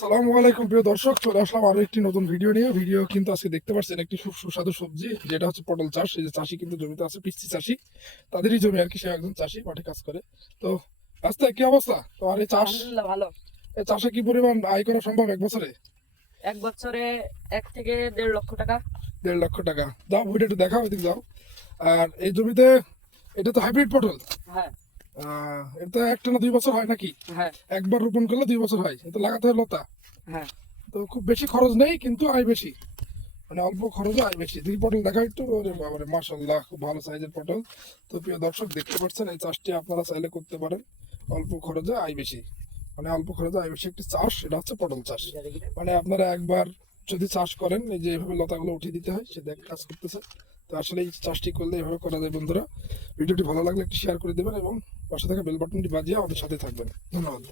সালামু আলাইকুম প্রিয় দর্শক, চলে আসলাম আরো একটি নতুন ভিডিও কিন্তু আজকে দেখতে পাচ্ছেন একটি সুস্বাদু সবজি, যেটা হচ্ছে পটল চাষ। এই যে চাষি কিন্তু জমিতে আছে, পিচ্ছি চাষি, তাদেরই জমি আর কি। সে একজন চাষি, মাঠে কাজ করে। তো রাস্তা কি অবস্থা তোমার এই চাষ? আলহামদুলিল্লাহ ভালো। এই চাষে কি পরিমাণ আয় করা সম্ভব এক বছরে? এক বছরে 1 থেকে 1.5 লক্ষ টাকা। 1.5 লক্ষ টাকা। যাও ভিডিও একটু দেখাও, এদিকে যাও। আর এই জমিতে এটা তো হাইব্রিড পটল। হ্যাঁ এটা একটা না 2 বছর হয় নাকি? হ্যাঁ একবার রোপণ করলে 2 বছর হয়, এটা লাগাতে হয় লতা। হ্যাঁ। তো খুব বেশি খরচ নেই, কিন্তু আয় বেশি। মানে অল্প খরচে আয় বেশি। দুই পটল দেখা একটু, ওরে বাবারে মাশাআল্লাহ, খুব ভালো সাইজের পটল। তো প্রিয় দর্শক, দেখতে পাচ্ছেন এই চাষটি আপনারা চাইলে করতে পারেন। অল্প খরচে আয় বেশি, মানে অল্প খরচে আয় বেশি একটি চাষ, সেটা হচ্ছে পটল চাষ। মানে আপনারা একবার যদি চাষ করেন, এই যে এভাবে লতাগুলো উঠিয়ে দিতে হয়, সে দেখ কাজ করতেছে। তো আসলে এই চাষটি করলে এভাবে করা যায় বন্ধুরা। ভিডিওটি ভালো লাগলে একটি শেয়ার করে দেবেন এবং পাশে থাকা বেল বাটনটি বাজিয়ে আমাদের সাথে থাকবেন। ধন্যবাদ।